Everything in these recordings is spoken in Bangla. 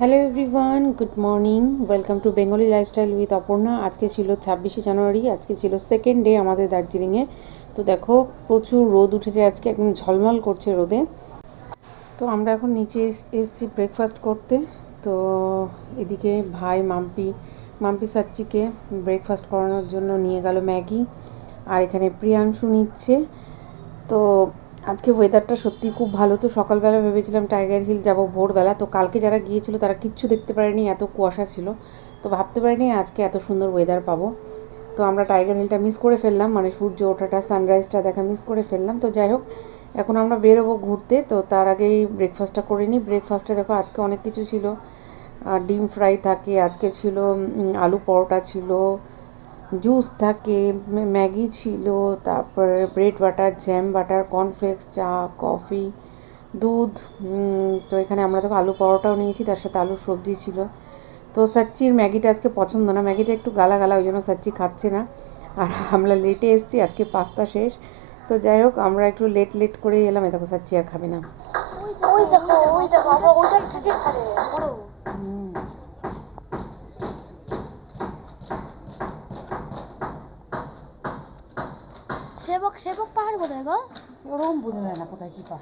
Hello everyone good morning welcome to Bengali lifestyle with Aparna আজকে ছিল ছাব্বিশে জানুয়ারি, আজকে ছিল সেকেন্ড ডে আমাদের দার্জিলিংয়ে তো দেখো, প্রচুর রোদ উঠেছে আজকে, একদম ঝলমল করছে রোদে। তো আমরা এখন নিচে এস- এসছি ব্রেকফাস্ট করতে। তো এদিকে ভাই মাম্পি মাম্পি সাচ্চিকে ব্রেকফাস্ট করানোর জন্য নিয়ে গেল ম্যাগি। আর এখানে প্রিয়াংশু নিচ্ছে। তো আজকে ওয়েদারটা সত্যি খুব ভালো। তো সকালবেলা ভেবেছিলাম টাইগার হিল যাব ভোরবেলা। তো কালকে যারা গিয়েছিল, তারা কিচ্ছু দেখতে পারেনি, এত কুয়াশা ছিল। তো ভাবতে পারিনি আজকে এত সুন্দর ওয়েদার পাবো। তো আমরা টাইগার হিলটা মিস করে ফেললাম। মানে সূর্য ওঠাটা সানরাইজটা দেখা মিস করে ফেললাম। তো যাই হোক, এখন আমরা বেরোবো ঘুরতে। তো তার আগেই ব্রেকফাস্টটা করে নিই। ব্রেকফাস্টে দেখো, আজকে অনেক কিছু ছিল। ডিম ফ্রাই থাকে, আজকে ছিল আলু পরোটা ছিল জুস থাকে ম্যাগি ছিল, তারপরে bread butter, jam butter, cornflakes, চা, কফি, দুধ তো এখানে আমরা দেখো আলু পরোটাও নিয়েছি, তার সাথে আলু সবজি ছিল। তো সাচ্চির ম্যাগিটা আজকে পছন্দ না, ম্যাগিটা একটু গালা গালা, ওই জন্য সাচ্চি খাচ্ছে না। আর আমরা লেটে এসেছি, আজকে পাস্তা শেষ। তো যাই হোক, আমরা একটু লেট লেট করে এলাম, এ দেখো সাচ্চি আর খাবে না। ওই দেখো ওই দেখো থেকে খাবে সেবক সেবক পাহাড় কোথায় গো ওরকম বোঝা যায় না কোথায় কী পা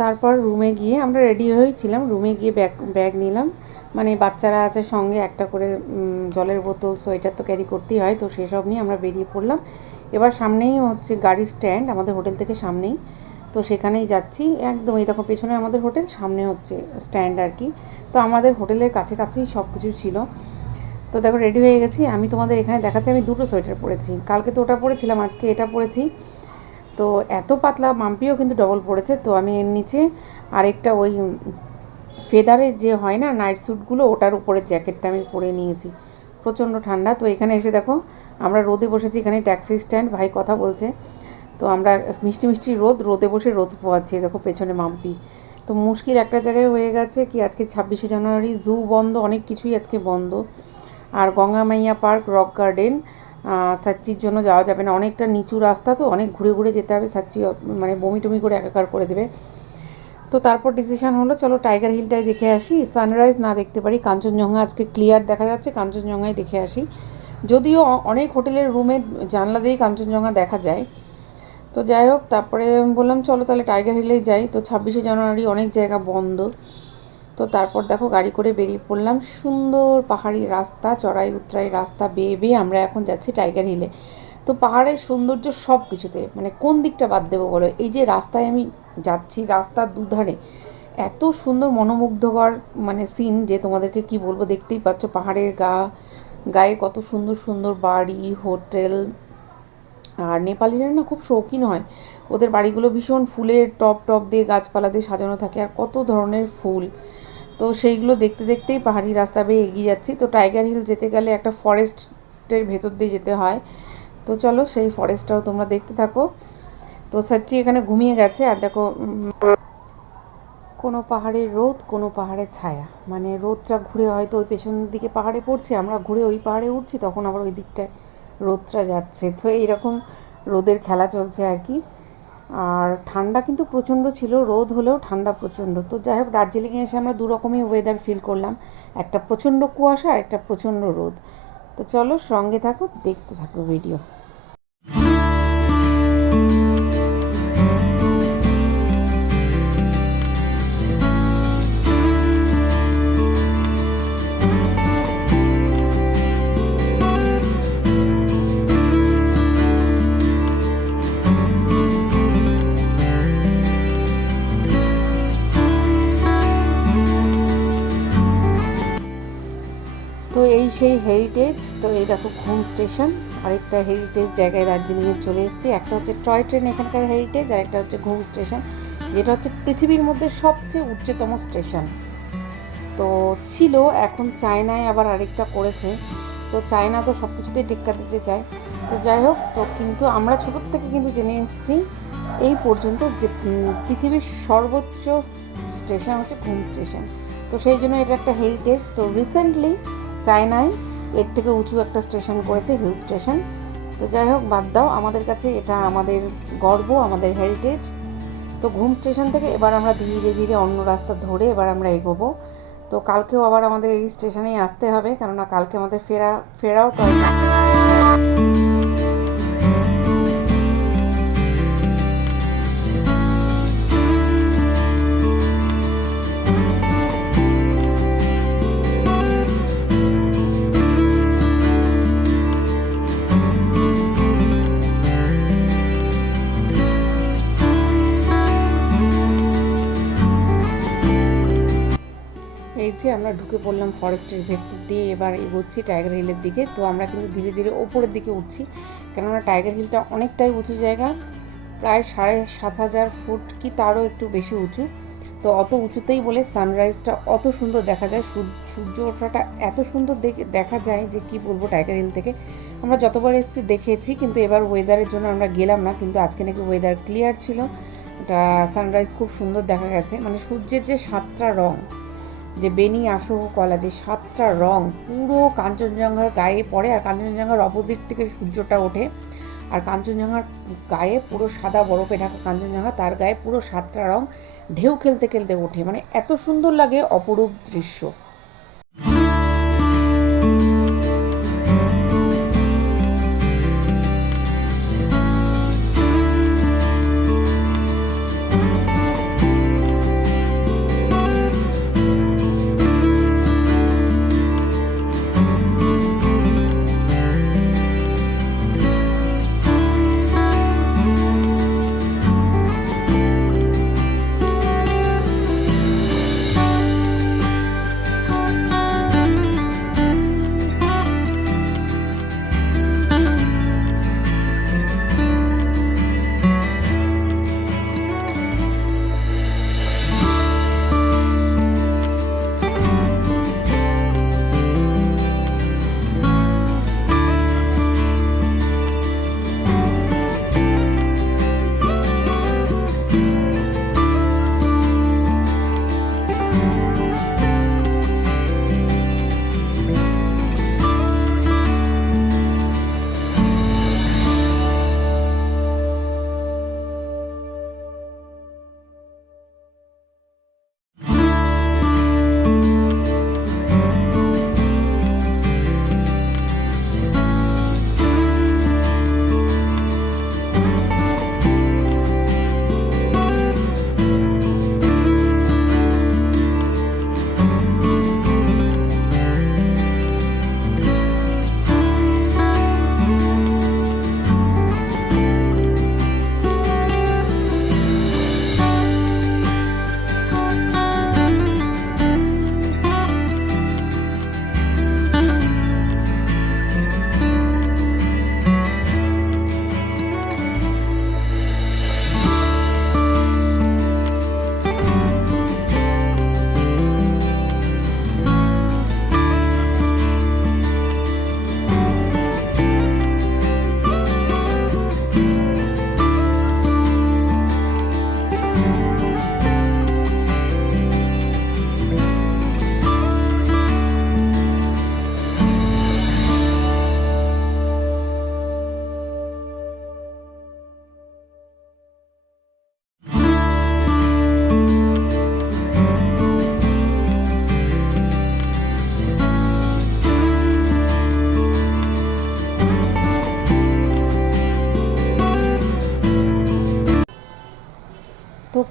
তারপর রুমে গিয়ে আমরা রেডি হয়েছিলাম। রুমে গিয়ে ব্যাগ ব্যাগ নিলাম। মানে বাচ্চারা আছে সঙ্গে একটা করে জলের বোতল সোয়েটার তো ক্যারি করতেই হয় তো সেসব নিয়ে আমরা বেরিয়ে পড়লাম। এবার সামনেই হচ্ছে গাড়ির স্ট্যান্ড আমাদের হোটেল থেকে সামনেই। তো সেখানেই যাচ্ছি। একদম এই দেখো পেছনে আমাদের হোটেল সামনে হচ্ছে স্ট্যান্ড আর কি। তো আমাদের হোটেলের কাছে কাছেই সব কিছু ছিল। তো দেখো রেডি হয়ে গেছি। আমি তোমাদের এখানে দেখাচ্ছি, আমি দুটো সোয়েটার পরেছি। কালকে তো ওটা পরেছিলাম, আজকে এটা পরেছি। তো এত পাতলা মাম্পিও কিন্তু ডবল পড়েছে তো আমি এর নিচে আরেকটা ওই ফেদারের যে হয় না নাইট স্যুটগুলো ওটার উপরের জ্যাকেটটা আমি পরে নিয়েছি। প্রচণ্ড ঠান্ডা। তো এখানে এসে দেখো, আমরা রোদে বসেছি, এখানে ট্যাক্সি স্ট্যান্ড ভাই কথা বলছে। তো আমরা মিষ্টি মিষ্টি রোদ, রোদে বসে রোদ পোয়াচ্ছি দেখো পেছনে মাম্পি। তো মুশকিল একটা জায়গায় হয়ে গেছে কি, আজকে ছাব্বিশে জানুয়ারি, জু বন্ধ, অনেক কিছুই আজকে বন্ধ। আর গঙ্গা মাইয়া পার্ক, রক গার্ডেন সাচ্চির জন্য যাওয়া যাবে না। অনেকটা নিচু রাস্তা তো, অনেক ঘুরে ঘুরে যেতে হবে। সাচ্চি মানে বমি টমি করে একাকার করে দেবে। তো তারপর ডিসিশন হলো, চলো টাইগার হিলটাই দেখে আসি। সানরাইজ না দেখতে পারি। কাঞ্চনজঙ্ঘা আজকে ক্লিয়ার দেখা যাচ্ছে, কাঞ্চনজঙ্ঘায় দেখে আসি। যদিও অনেক হোটেলের রুমের জানলা দিয়েই কাঞ্চনজঙ্ঘা দেখা যায়। তো যাই হোক, তারপরে বললাম, চলো তাহলে টাইগার হিলেই যাই। তো ছাব্বিশে জানুয়ারি অনেক জায়গা বন্ধ। তো তারপর দেখো গাড়ি করে বেরিয়ে পড়লাম। সুন্দর পাহাড়ি রাস্তা, চড়াই উতরাই রাস্তা বেয়ে বেয়ে আমরা এখন যাচ্ছি টাইগার হিলে। তো পাহাড়ের সৌন্দর্য সব কিছুতে মানে কোন দিকটা বাদ দেবো বলো? এই যে রাস্তায় আমি যাচ্ছি, রাস্তার দুধারে, এত সুন্দর মনোমুগ্ধকর মানে সিন যে তোমাদেরকে কি বলব, দেখতেই পাচ্ছ পাহাড়ের গা, গায়ে কত সুন্দর সুন্দর বাড়ি, হোটেল। আর নেপালিরা না খুব শৌখিন হয়। ওদের বাড়িগুলো ভীষণ ফুলের টপ টপ দিয়ে গাছপালা দিয়ে সাজানো থাকে, আর কত ধরনের ফুল। তো সেইগুলো দেখতে দেখতেই পাহাড়ি রাস্তা বেয়ে এগিয়ে যাচ্ছি। তো টাইগার হিল যেতে গেলে একটা ফরেস্টের ভেতর দিয়ে যেতে হয়। তো চলো সেই ফরেস্টটাও তোমরা দেখতে থাকো। তো সাচ্চি এখানে ঘুমিয়ে গেছে আর দেখো কোনো পাহাড়ের রোদ, কোনো পাহাড়ের ছায়া। মানে রোদটা ঘুরে হয়তো ওই পেছনের দিকে পাহাড়ে পড়ছে, আমরা ঘুরে ওই পাহাড়ে উঠছি, তখন আবার ওই দিকটায় রোদটা যাচ্ছে। তো এইরকম রোদের খেলা চলছে আর কি। আর ঠান্ডা কিন্তু প্রচণ্ড ছিল, রোদ হলেও ঠান্ডা প্রচণ্ড। তো যাই হোক, দার্জিলিংয়ে এসে আমরা দু রকমই ওয়েদার ফিল করলাম। একটা প্রচণ্ড কুয়াশা আর একটা প্রচণ্ড রোদ। তো চলো সঙ্গে থাকো, দেখতে থাকো ভিডিও হেরিটেজ তো এই দেখো ঘুম স্টেশন, আরেকটা হেরিটেজ জায়গায় দার্জিলিংয়ে চলে এসেছি। একটা হচ্ছে টয় ট্রেন এখানকার হেরিটেজ আর একটা হচ্ছে ঘুম স্টেশন, যেটা হচ্ছে পৃথিবীর মধ্যে সবচেয়ে উচ্চতম স্টেশন। তো ছিল, এখন চায়নায় আবার আরেকটা করেছে। তো চায়না তো সব কিছুতেই টেক্কা দিতে চায়। তো যাই হোক, তো কিন্তু আমরা ছোটোর থেকে কিন্তু জেনে এসেছি, এই পর্যন্ত যে পৃথিবীর সর্বোচ্চ স্টেশন হচ্ছে ঘুম স্টেশন। তো সেই জন্য এটা একটা হেরিটেজ তো রিসেন্টলি চায়নায় এর থেকে উঁচু একটা স্টেশন করেছে হিল স্টেশন তো যাই হোক, বাদ দাও, আমাদের কাছে এটা আমাদের গর্ব, আমাদের হেরিটেজ তো ঘুম স্টেশন থেকে এবার আমরা ধীরে ধীরে অন্য রাস্তা ধরে এবার আমরা এগোবো। তো কালকেও আবার আমাদের এই স্টেশনেই আসতে হবে, কেননা কালকে আমাদের ফেরা, ফেরাও টাইম আমরা ঢুকে পড়লাম ফরেস্টের ভেতর দিয়ে, এবার এগোচ্ছি টাইগার হিলের দিকে। তো আমরা কিন্তু ধীরে ধীরে ওপরের দিকে উঠছি। কেননা টাইগার হিলটা অনেকটাই উঁচু জায়গা, প্রায় সাড়ে সাত হাজার ফুট কি তারও একটু বেশি উঁচু। তো অত উঁচুতেই বলে সানরাইজটা অত সুন্দর দেখা যায়। সূর- সূর্য ওঠাটা এত সুন্দর দেখে যায় যে কি বলব টাইগার হিল থেকে। আমরা যতবার এসেছি দেখেছি, কিন্তু এবার ওয়েদারের জন্য আমরা গেলাম না। কিন্তু আজকে নাকি ওয়েদার ক্লিয়ার ছিল। এটা সানরাইজ খুব সুন্দর দেখা গেছে। মানে সূর্যের যে সাতটা রং যে বেনি আসহ কলা যে সাতটা রং পুরো কাঞ্চনজঙ্ঘার গায়ে পড়ে আর কাঞ্চনজঙ্ঘার অপোজিট থেকে সূর্যটা ওঠে। আর কাঞ্চনজঙ্ঘার গায়ে পুরো সাদা বরফে ঢাকা কাঞ্চনজঙ্ঘা, তার গায়ে পুরো সাতটা রং ঢেউ খেলতে খেলতে ওঠে। মানে এত সুন্দর লাগে অপরূপ দৃশ্য।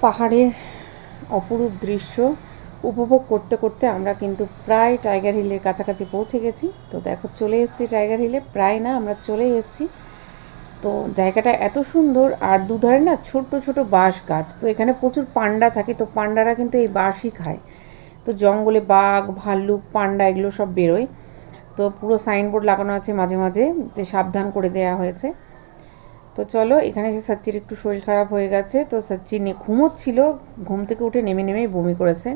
পাহাড়ের অপরূপ দৃশ্য উপভোগ করতে করতে আমরা কিন্তু প্রায় টাইগার হিলের কাছাকাছি পৌঁছে গেছি। তো দেখো, চলে এসেছি টাইগার হিলে। প্রায় না, আমরা চলে এসেছি। তো জায়গাটা এত সুন্দর, আর দুধারে না ছোট ছোট বাঁশ গাছ। তো এখানে প্রচুর পান্ডা থাকে, তো পান্ডারা কিন্তু এই বাঁশই খায়। তো জঙ্গলে বাঘ, ভাল্লুক, পান্ডা এগুলো সব বেরোয়। তো পুরো সাইনবোর্ড লাগানো আছে মাঝে মাঝে যে সাবধান করে দেওয়া হয়েছে। তো চলো, এখানে এসে সাচ্চির একটু শরীর খারাপ হয়ে গেছে। তো সাচ্চি ঘুমোচ্ছিল, ঘুম থেকে উঠে নেমে নেমেই বমি করেছে।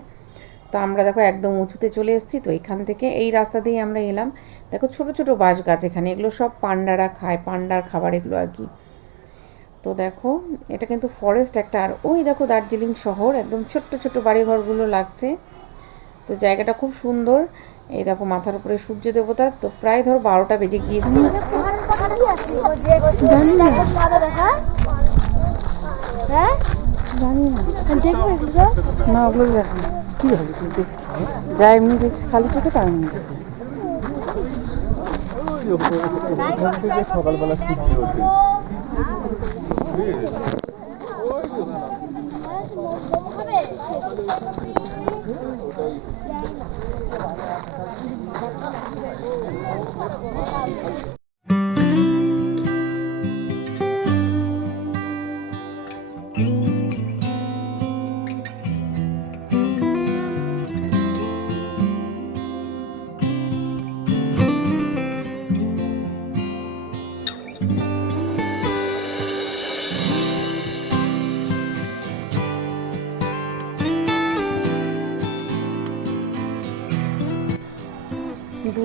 তো আমরা দেখো একদম উঁচুতে চলে এসেছি, তো এখান থেকে এই রাস্তা দিয়েই আমরা এলাম। দেখো ছোট ছোট বাঁশ গাছ এখানে, এগুলো সব পান্ডারা খায়, পান্ডার খাবার এগুলো আর কি। তো দেখো, এটা কিন্তু ফরেস্ট একটা, আর ওই দেখো দার্জিলিং শহর, একদম ছোট্ট ছোট্ট বাড়িঘরগুলো লাগছে। তো জায়গাটা খুব সুন্দর। এই দেখো মাথার উপরে সূর্য দেবতা, তো প্রায় ধরো বারোটা বেজে গিয়েছে। হ্যাঁ? জানি না। দেখব এগুলো। না ওগুলো দেখো না। হবে? তুই যা এমনি দেখছি খালি চোখে এমনি সকালবেলা সূর্য ওঠে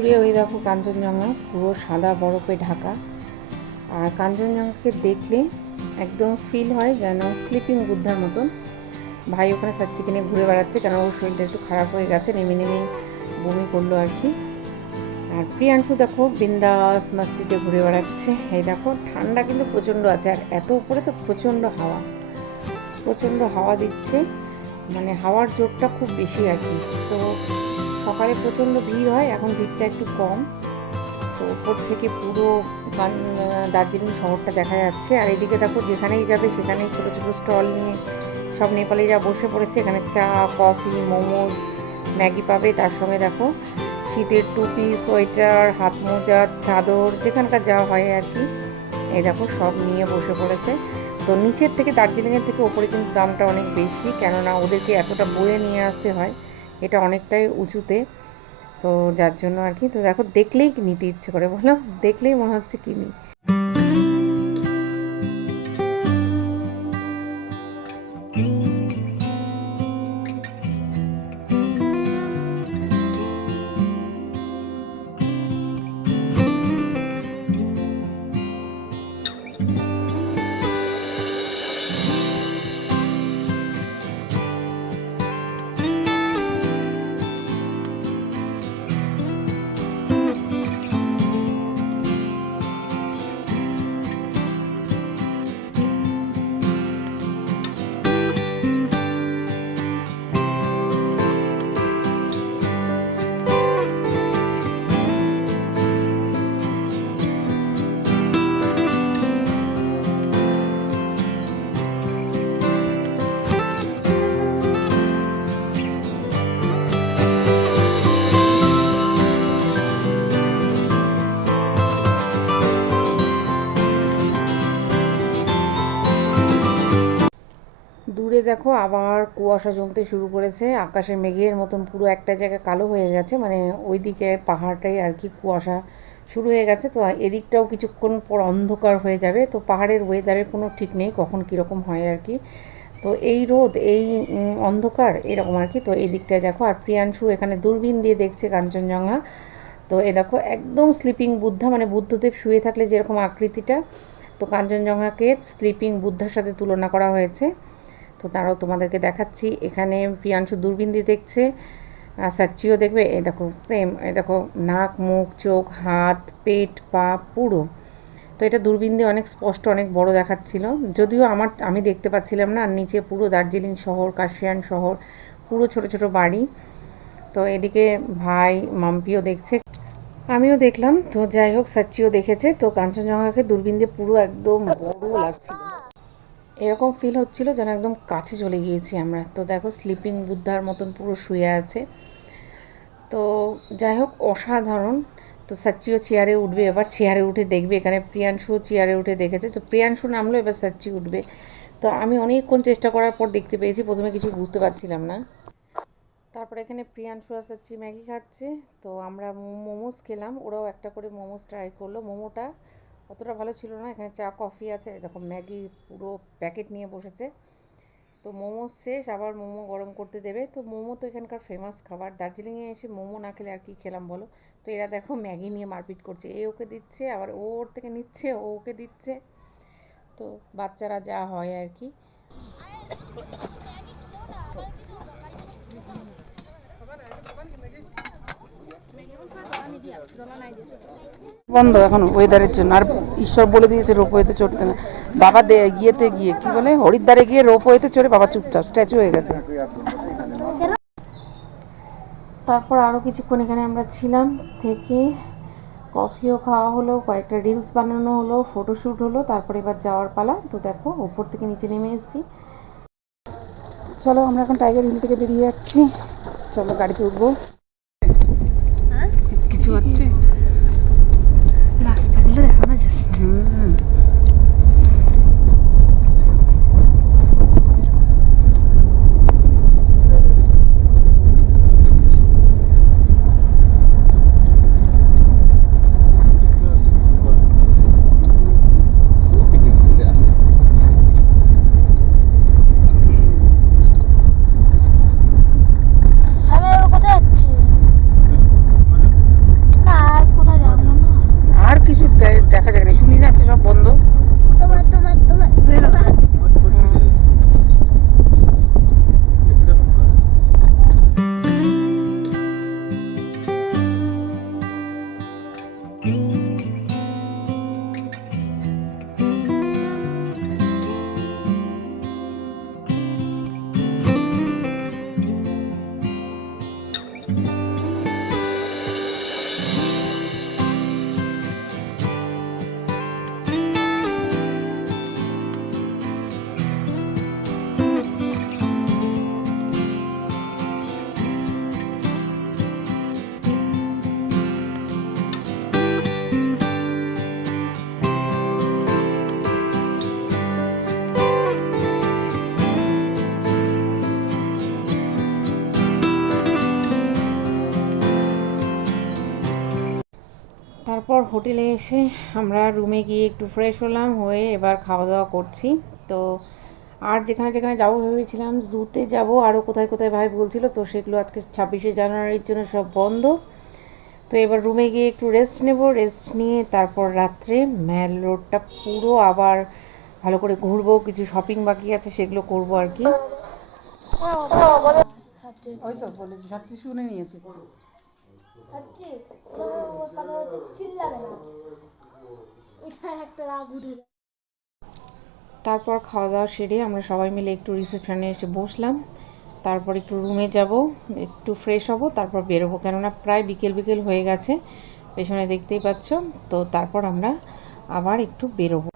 দূরে ওই দেখো কাঞ্চনজঙ্ঘা, পুরো সাদা বরফে ঢাকা। আর কাঞ্চনজঙ্ঘাকে দেখলে একদম ফিল হয় যেন স্লিপিং বুদ্ধার মতন। ভাই ওখানে সাচ্চিকে নিয়ে ঘুরে বেড়াচ্ছে কেন? ওর শরীরটা একটু খারাপ হয়ে গেছে, নেমে নেমেই বমি করল আর কি। আর প্রিয়াংশু দেখো বিন্দাস মাস্তিতে ঘুরে বেড়াচ্ছে। এই দেখো, ঠান্ডা কিন্তু প্রচণ্ড আছে। আর এত উপরে তো প্রচণ্ড হাওয়া। প্রচণ্ড হাওয়া দিচ্ছে। মানে হাওয়ার জোরটা খুব বেশি আর কি। তো সকালে প্রচণ্ড ভিড় হয়, এখন ভিড়টা একটু কম। তো উপর থেকে পুরো দার্জিলিং শহরটা দেখা যাচ্ছে। আর এদিকে দেখো যেখানেই যাবে সেখানেই ছোটো ছোটো স্টল নিয়ে সব নেপালিরা বসে পড়েছে। এখানে চা, কফি মোমোজ ম্যাগি পাবে। তার সঙ্গে দেখো শীতের টুপি, সোয়েটার, হাত মোজা, চাদর, যেখানকার যা হয় আর কি। এই দেখো সব নিয়ে বসে পড়েছে। তো নিচের থেকে দার্জিলিংয়ের থেকে ওপরে কিন্তু দামটা অনেক বেশি। কেননা ওদেরকে এতটা বয়ে নিয়ে আসতে হয়। এটা অনেকটাই উঁচুতে, তো যার জন্য আর কি, তো দেখো দেখলেই নিতে ইচ্ছে করে, বলো দেখলেই মনে হচ্ছে কিনি দেখো, আবার কুয়াশা জমতে শুরু করেছে। আকাশে মেঘের মতন পুরো একটা জায়গা কালো হয়ে গেছে। মানে ওইদিকে পাহাড়টাই আর কি কুয়াশা শুরু হয়ে গেছে। তো এদিকটাও কিছুক্ষণ পর অন্ধকার হয়ে যাবে। তো পাহাড়ের ওয়েদারের কোনো ঠিক নেই, কখন কীরকম হয় আর কি। তো এই রোদ, এই অন্ধকার এরকম আর কি। তো এই দিকটায় দেখো, আর প্রিয়াংশু এখানে দূরবীন দিয়ে দেখছে কাঞ্চনজঙ্ঘা। তো এ দেখো, একদম স্লিপিং বুদ্ধা মানে বুদ্ধদেব শুয়ে থাকলে যেরকম আকৃতিটা, তো কাঞ্চনজঙ্ঘাকে স্লিপিং বুদ্ধার সাথে তুলনা করা হয়েছে। তো তারাও তোমাদেরকে দেখাচ্ছি। এখানে প্রিয়াংশু দূরবীন দিয়ে দেখছে, আর সাচ্চিও দেখবে। এই দেখো সেম এই দেখো, নাক, মুখ, চোখ, হাত, পেট, পা, পুরো। তো এটা দূরবীন দিয়ে অনেক স্পষ্ট, অনেক বড় দেখাচ্ছিল। যদিও আমার, আমি দেখতে পাচ্ছিলাম না, আর নিচে পুরো দার্জিলিং শহর কাশিয়ান শহর, পুরো ছোট ছোট বাড়ি। তো এদিকে ভাই মাম্পিও দেখছে। আমিও দেখলাম। তো যাই হোক সাচ্চিও দেখেছে। তো কাঞ্চনজঙ্ঘাকে দূরবীন দিয়ে পুরো একদম বড় লাগছিল। এরকম ফিল হচ্ছিল যেন একদম কাছে চলে গিয়েছি আমরা। তো দেখো স্লিপিং বুদ্ধার মতন পুরো শুয়ে আছে। তো যাই হোক, অসাধারণ। তো সাচ্চিও চেয়ারে উঠবে, এবার চেয়ারে উঠে দেখবে। এখানে প্রিয়াংশু চেয়ারে উঠে দেখেছে। তো প্রিয়াংশু নামলো, এবার সাচ্চি উঠবে। তো আমি অনেকক্ষণ চেষ্টা করার পর দেখতে পেয়েছি, প্রথমে কিছু বুঝতে পারছিলাম না। তারপর এখানে প্রিয়াংশু আর সাচ্চি ম্যাগি খাচ্ছে। তো আমরা মোমোস খেলাম, ওরাও একটা করে মোমোস ট্রাই করল। মোমোটা অতটা ভালো ছিল না, এখানে চা, কফি আছে। দেখো, ম্যাগি পুরো প্যাকেট নিয়ে বসেছে। তো মোমো শেষ, আবার মোমো গরম করতে দেবে। তো মোমো তো এখানকার ফেমাস খাবার। দার্জিলিংয়ে এসে মোমো না খেলে আর কি খেলাম বলো? তো এরা দেখো ম্যাগি নিয়ে মারপিট করছে। এ ওকে দিচ্ছে, আবার ও ওর থেকে নিচ্ছে, ও ওকে দিচ্ছে। তো বাচ্চারা যা হয় আর কি। বন্ধ এখন ওয়েদারের জন্য। আর ঈশ্বর বলে দিয়েছে রোপওয়েতে চড়তে না। বাবা গিয়েতে গিয়ে কি বলে? হরিদ্বারে গিয়ে রোপ হইতে চড়ে বাবা চুপচাপ স্ট্যাচু হয়ে গেছে। তারপর আরও কিছুক্ষণ এখানে আমরা ছিলাম থেকে কফিও খাওয়া হলো কয়েকটা রিলস বানানো হলো ফটোশ্যুট হলো তারপরে এবার যাওয়ার পালা। তো দেখো উপর থেকে নিচে নেমে এসেছি। চলো আমরা এখন টাইগার হিল থেকে বেরিয়ে যাচ্ছি। চলো গাড়িতে উঠবো। কিছু হচ্ছে রাস্তাগুলো দেখো না তারপর হোটেলে এসে আমরা রুমে গিয়ে একটু ফ্রেশ হলাম হয়ে এবার খাওয়া দাওয়া করছি। তো আর যেখানে যেখানে যাব ভেবেছিলাম জুতে যাব আরও কোথায় কোথায় ভাই বলছিল তো সেগুলো আজকে ছাব্বিশে জানুয়ারির জন্য সব বন্ধ। তো এবার রুমে গিয়ে একটু রেস্ট নেব রেস্ট নিয়ে তারপর রাত্রে ম্যাল রোডটা পুরো আবার ভালো করে ঘুরবো কিছু শপিং বাকি আছে সেগুলো করব আর কি। ওই তো সব কিছু শুনে নিয়েছি। তারপর খাওয়া দাওয়া সেরে আমরা সবাই মিলে একটু রিসেপশনে এসে বসলাম। তারপর একটু রুমে যাব, একটু ফ্রেশ হব, তারপর বেরোবো। কেননা প্রায় বিকেল বিকেল হয়ে গেছে, পেছনে দেখতেই পাচ্ছ। তো তারপর আমরা আবার একটু বেরোবো।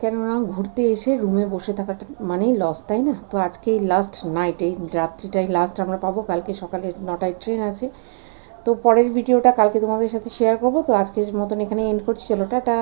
কেননা ঘুরতে এসে রুমে বসে থাকাটা মানেই লস তাই না? তো আজকে এই লাস্ট নাইট এই রাত্রিটাই লাস্ট আমরা পাবো। কালকে সকালে নটায় ট্রেন আছে। তো পরের ভিডিওটা কালকে তোমাদের সাথে শেয়ার করব। তো আজকের মতন এখানে এন্ড করছি। চলো, টাটা।